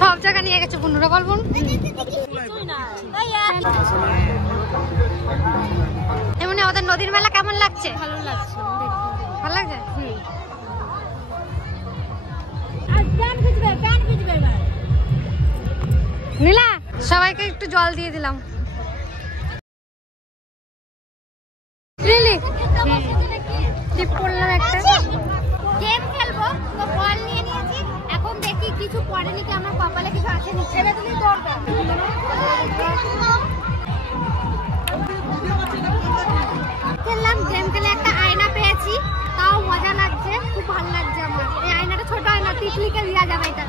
সব জায়গা নিয়ে গেছে বন্ধুরা, বলবো এমনি আমাদের নদীর মেলা কেমন লাগছে? ভালো লাগছে, ভালো লাগছে। নীলা সবাইকে একটু জল দিয়ে দিলাম। টিপ করলাম একটা। গেম খেলবো তো বল নিয়ে নিয়েছি, এখন দেখি কিছু পড়েনি কি আমার কপালে কিছু আছে নি, ছেড়ে দিলেই দৌড়বে। খেললাম, গেম খেলে একটা আয়না পেয়েছি, তাও মজা লাগছে, খুব ভালো লাগছে আমার। এই আয়নাটা ছোট আয়না, টিকলিকে দেওয়া যাবে এটা।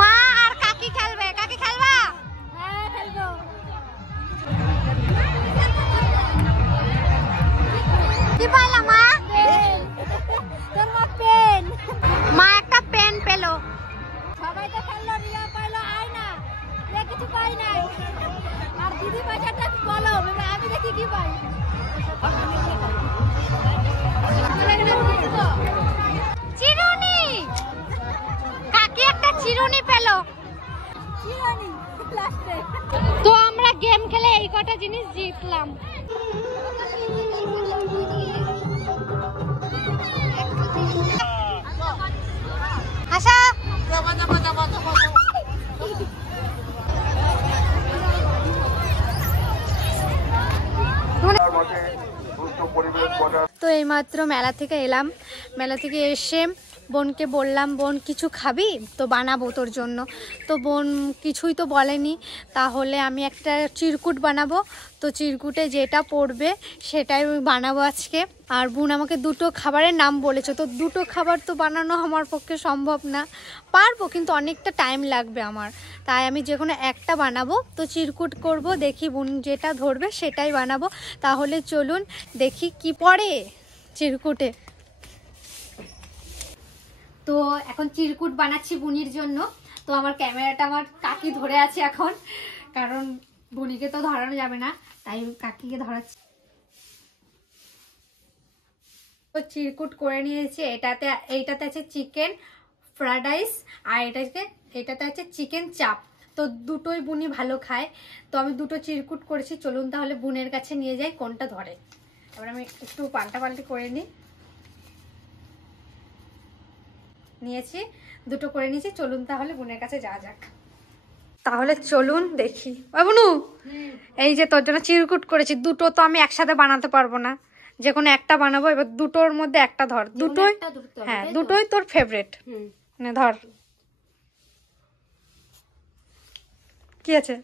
মা আর কাকি খেলবে, কাকি খেলবা? হ্যাঁ খেলবো। কি পাইলা মা? তোর মা পেন। মা একটা পেন পেলো। সবাই তো খেললো, রিয়া পাইলো আয়না, রে কিছু পাই নাই। আর দিদি পাইছাটা বলো, আমি দেখি কি পাই। চিরুনি, কাকি একটা চিরুনি পেলো। চিরুনি লাস্টে। তো আমরা গেম খেলে এই কটা জিনিস জিতলাম। আশা তো এইমাত্র মেলা থেকে এলাম, মেলা থেকে এসে বোনকে বললাম বোন কিছু খাবি তো বানাবো তোর জন্য। তো বোন কিছুই তো বলেনি, তাহলে আমি একটা চিরকুট বানাবো। তো চিরকুটে যেটা পড়বে সেটাই বানাবো আজকে। আর বোন আমাকে দুটো খাবারের নাম বলেছে, তো দুটো খাবার তো বানানো আমার পক্ষে সম্ভব না, পারবো কিন্তু অনেকটা টাইম লাগবে আমার। তাই আমি যে কোনো একটা বানাবো, তো চিরকুট করব, দেখি বোন যেটা ধরবে সেটাই বানাবো। তাহলে চলুন দেখি কি পড়ে চিরকুটে। তো এখন চিরকুট বানাচ্ছি বুনির জন্য। তো আমার ক্যামেরাটা আমার কাকি ধরে আছে এখন, কারণ বুনিকে তো ধরানো যাবে না, তাই কাকিকে ধরাচ্ছি। তো চিরকুট করে নিয়েছি। এইটাতে আছে চিকেন ফ্রাইড রাইস, আর এটাতে আছে চিকেন চাপ। তো দুটোই বুনি ভালো খায়, তো আমি দুটো চিরকুট করেছি। চলুন তাহলে বুনের কাছে নিয়ে যাই, কোনটা ধরে। এবার আমি একটু পাল্টাপাল্টি করে নিয়েছি, দুটো করে নিয়েছি। চলুন তাহলে বোনের কাছে যাওয়া যাক। তাহলে চলুন দেখি। বুনু, এই যে তোর জন্য চিরকুট করেছি, দুটো তো আমি একসাথে বানাতে পারবো না, যে কোনো একটা বানাবো। এবার দুটোর মধ্যে একটা ধর, দুটোই, হ্যাঁ দুটোই তোর ফেভারিট, ধর। কি আছে?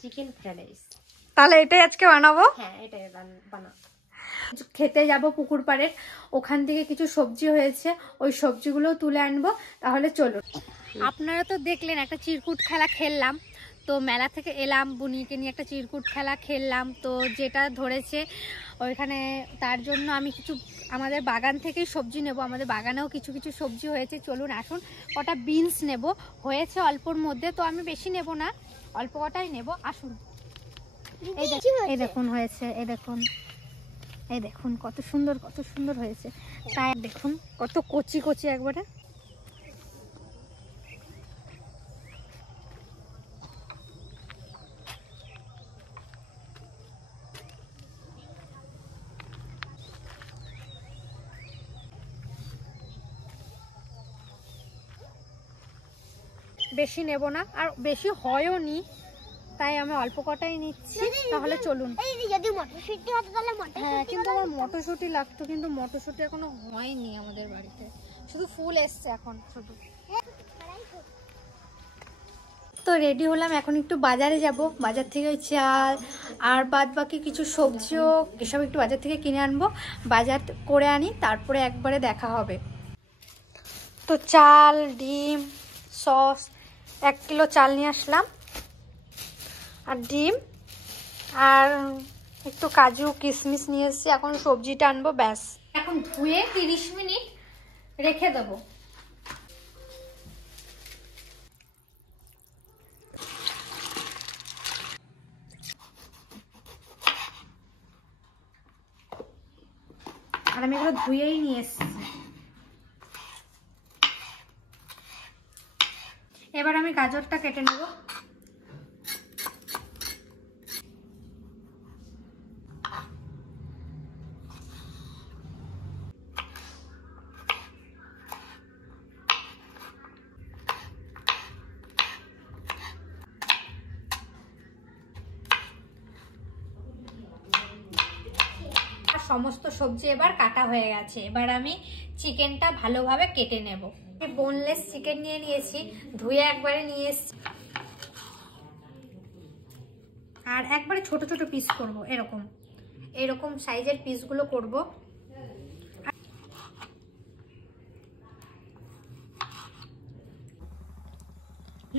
Chicken fried rice. তাহলে এটাই আজকে বানাবো। হ্যাঁ এটাই বানাবো। খেতে যাব পুকুর পাড়ে, ওখান থেকে কিছু সবজি হয়েছে, ওই সবজিগুলো তুলে আনবো। তাহলে চলুন। আপনারা তো দেখলেন একটা চিরকুট খেলা খেললাম। তো মেলা থেকে এলাম, বুনিকে নিয়ে একটা চিরকুট খেলা খেললাম। তো যেটা ধরেছে ওইখানে, তার জন্য আমি কিছু আমাদের বাগান থেকেই সবজি নেব। আমাদের বাগানেও কিছু কিছু সবজি হয়েছে। চলুন আসুন, কটা বিনস নেব, হয়েছে অল্পর মধ্যে, তো আমি বেশি নেব না, অল্প কটাই নেব। আসুন, এই দেখুন হয়েছে, এই দেখুন কত সুন্দর হয়েছে। তাই দেখুন কত কচি কচি একবারে। বেশি নেব না, আর বেশি হয়ও নি, তাই আমি অল্প কটাই নিচ্ছি। তাহলে চলুন। হ্যাঁ কিন্তু আমার মটরশুঁটি লাগতো, কিন্তু মটরশুঁটি এখনো হয়নি আমাদের বাড়িতে, শুধু ফুল এসছে এখন শুধু। তো রেডি হলাম, এখন একটু বাজারে যাব। বাজার থেকে ওই চাল আর বাদ বাকি কিছু সবজিও এসব একটু বাজার থেকে কিনে আনবো। বাজার করে আনি, তারপরে একবারে দেখা হবে। তো চাল, ডিম, সস, 1 কিলো চাল নিয়ে আসলাম, আর ডিম, আর একটু কাজু কিশমিশ নিয়ে এসেছি। এখন সবজিটা আনবো, ব্যাস। এখন ধুয়ে 30 মিনিট রেখে দেবো। আর আমি এগুলো ধুয়েই নিয়ে এসেছি। এবার আমি গাজরটা কেটে নেব। সমস্ত সবজি এবার কাটা হয়ে গেছে। এবার আমি চিকেনটা ভালোভাবে কেটে নেব। বোনলেস চিকেন নিয়ে নিয়েছি, ধুয়ে একবারে নিয়ে এসেছি। আর একবারে ছোট ছোট পিস করব, এরকম সাইজের পিসগুলো করব।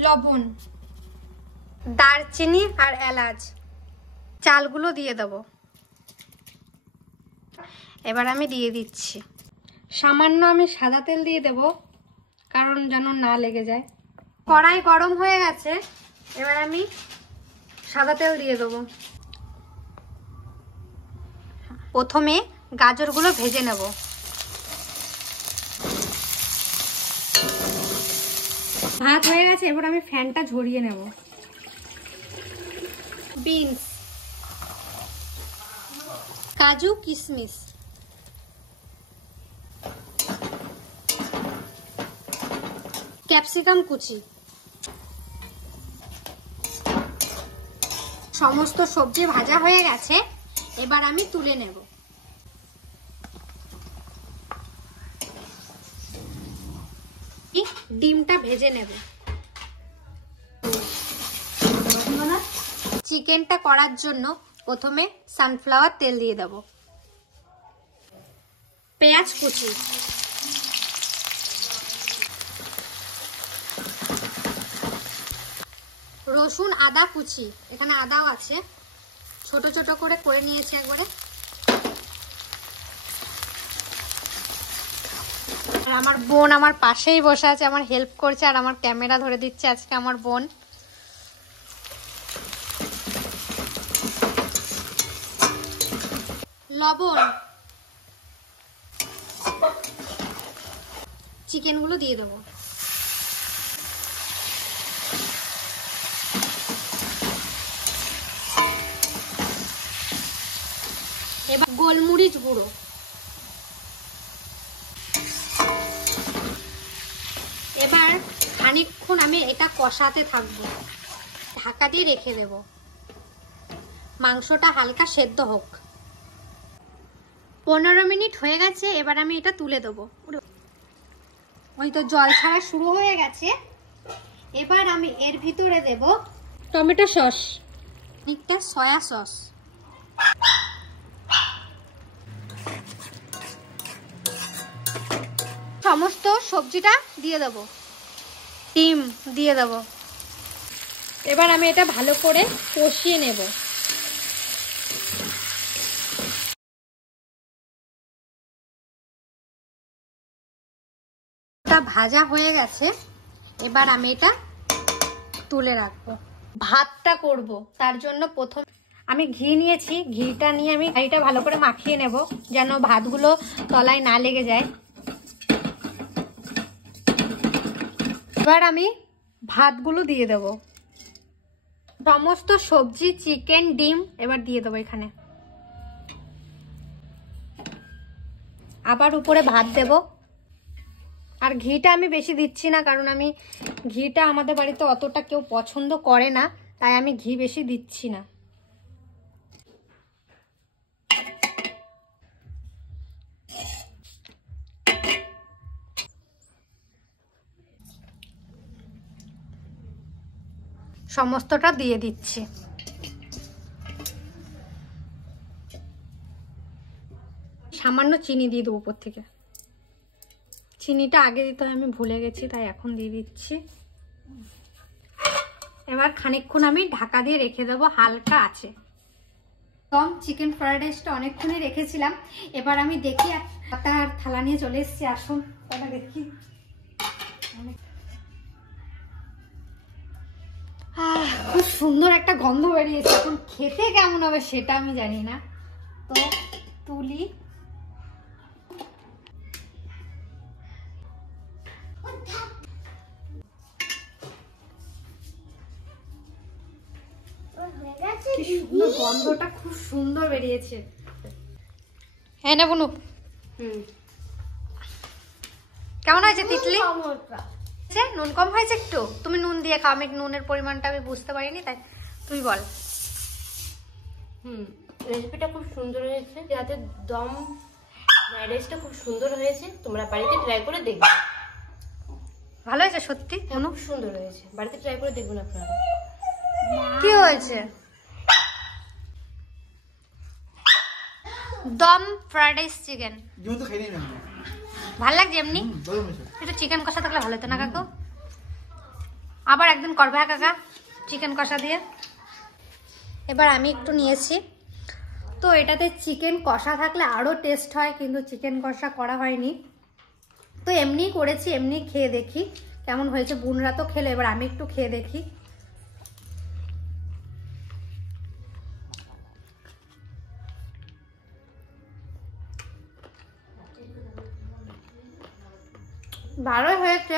লবণ, দারচিনি আর এলাচ, চালগুলো দিয়ে দেব। এবার আমি দিয়ে দিচ্ছি। সামান্য আমি সাদা তেল দিয়ে দেব, কারণ যেন না লেগে যায়। কড়াই গরম হয়ে গেছে, এবার আমি সাদা তেল দিয়ে দেব। প্রথমে গাজরগুলো ভেজে নেব। ভাত হয়ে গেছে, এবার আমি ফ্যানটা ঝরিয়ে নেব। বিনস, কাজু, কিশমিশ, ক্যাপসিকাম কুচি, সমস্ত সবজি ভাজা হয়ে গেছে। এবার আমি তুলে নেব। ডিমটা ভেজে নেব। চিকেনটা করার জন্য প্রথমে সানফ্লাওয়ার তেল দিয়ে দেব। পেঁয়াজ কুচি, রসুন আদা কুচি, এখানে আদাও আছে, ছোট ছোট করে নিয়েছি একবারে। আর আমার বোন আমার পাশেই বসে আছে, আমার হেল্প করছে, আর আমার ক্যামেরা ধরে দিচ্ছে আজকে আমার বোন। লবণ, চিকেনগুলো দিয়ে দেবো। এবার গোলমরিচ গুঁড়ো, এবার খানিকক্ষণ আমি এটা কষাতে থাকবো, ঢাকা দিয়ে রেখে দেব। মাংসটা হালকা সেদ্ধ হোক। 15 মিনিট হয়ে গেছে, এবার আমি এটা তুলে দেবো। ওই তো জল ছাড়া শুরু হয়ে গেছে। এবার আমি এর ভিতরে দেব টমেটো সস, একটা সয়া সস, সমস্ত সবজিটা দিয়ে দেব। ডিম দিয়ে দেব। এবার আমি এটা ভালো করে কষিয়ে নেব। এটা ভাজা হয়ে গেছে, এবার আমি এটা তুলে রাখবো। ভাতটা করব, তার জন্য প্রথম আমি ঘি নিয়েছি। ঘিটা নিয়ে আমি ঘিটা ভালো করে মাখিয়ে নেব, যেন ভাতগুলো তলায় না লেগে যায়। এবার আমি ভাতগুলো দিয়ে দেব। সমস্ত সবজি, চিকেন, ডিম এবার দিয়ে দেবো এখানে। আবার উপরে ভাত দেব। আর ঘিটা আমি বেশি দিচ্ছি না, কারণ আমি ঘিটা আমাদের বাড়িতে অতটা কেউ পছন্দ করে না, তাই আমি ঘি বেশি দিচ্ছি না। সমস্তটা দিয়ে দিচ্ছি। সামান্য চিনি দিয়ে দেবো উপর থেকে। চিনিটা আগে দিতে হয়, আমি ভুলে গেছি, তাই এখন দিয়ে দিচ্ছি। এবার খানিকক্ষণ আমি ঢাকা দিয়ে রেখে দেবো হালকা আছে। কম চিকেন ফ্রাইড রাইসটা অনেকক্ষণই রেখেছিলাম। এবার আমি দেখি, একটা থালা নিয়ে চলে এসেছি। আসুন ওটা দেখি। খুব সুন্দর একটা গন্ধ বেরিয়েছে। এখন খেতে কেমন হবে সেটা আমি জানি না, তো তুলি। কি সুন্দর গন্ধটা, খুব সুন্দর বেরিয়েছে। হ্যাঁ না বনু, কেমন হয়েছে তিতলি? নুন কম হয়েছে একটু, তুমি নুন দিয়ে খাও, আমি নুনের পরিমাণটা আমি বুঝতে পারিনি, তাই তুই বল। রেসিপিটা খুব সুন্দর হয়েছে, যাতে দম ফ্রাইড রাইসটা খুব সুন্দর হয়েছে, তোমরা বাড়িতে ট্রাই করে দেখবে। ভালো হয়েছে সত্যি? খুব সুন্দর হয়েছে, বাড়িতে ট্রাই করে দেখুন আপনারা। কি হয়েছে? দম ফ্রাইড রাইস চিকেন ভালো লাগছে এমনি, একটু চিকেন কষা থাকলে ভালো হতো না কাকু? আবার একদিন করবে হ্যাঁ কাকা চিকেন কষা দিয়ে। এবার আমি একটু নিয়েছি, তো এটাতে চিকেন কষা থাকলে আরও টেস্ট হয়, কিন্তু চিকেন কষা করা হয়নি, তো এমনি করেছি, এমনি খেয়ে দেখি কেমন হয়েছে। বোনরা তো খেলে, এবার আমি একটু খেয়ে দেখি। ভালোই হয়েছে,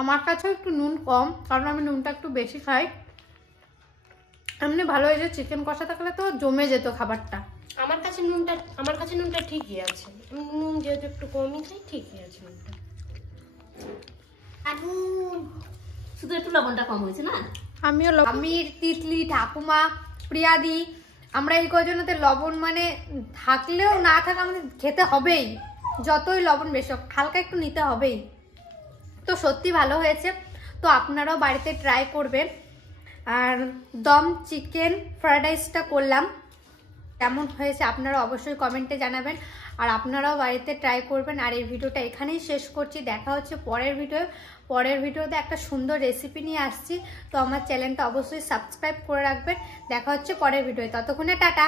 আমার কাছে একটু নুন কম, কারণ আমি নুনটা একটু বেশি খাই। এমনি ভালো হয়েছে, চিকেন কষা থাকলে তো জমে যেত খাবারটা। আমার কাছে নুনটা ঠিকই আছে, আমি নুন যেহেতু একটু কমই খাই, ঠিকই আছে নুনটা। শুধু একটু লবণটা কম হয়েছে না? আমি তিতলি, ঠাকুমা, প্রিয়াদি, আমরা এই কজনতে লবণ মানে থাকলেও না থাকা আমাদের খেতে হবেই, যতই লবণ বেশি হোক হালকা একটু নিতে হবেই। তো সত্যি ভালো হয়েছে, তো আপনারাও বাড়িতে ট্রাই করবেন। আর দম চিকেন ফ্রাইড রাইসটা করলাম, কেমন হয়েছে আপনারা অবশ্যই কমেন্টে জানাবেন, আর আপনারাও বাড়িতে ট্রাই করবেন। আর এই ভিডিওটা এখানেই শেষ করছি, দেখা হচ্ছে পরের ভিডিওতে একটা সুন্দর রেসিপি নিয়ে আসছি। তো আমার চ্যানেলটা অবশ্যই সাবস্ক্রাইব করে রাখবেন। দেখা হচ্ছে পরের ভিডিওতে, ততক্ষণে টাটা।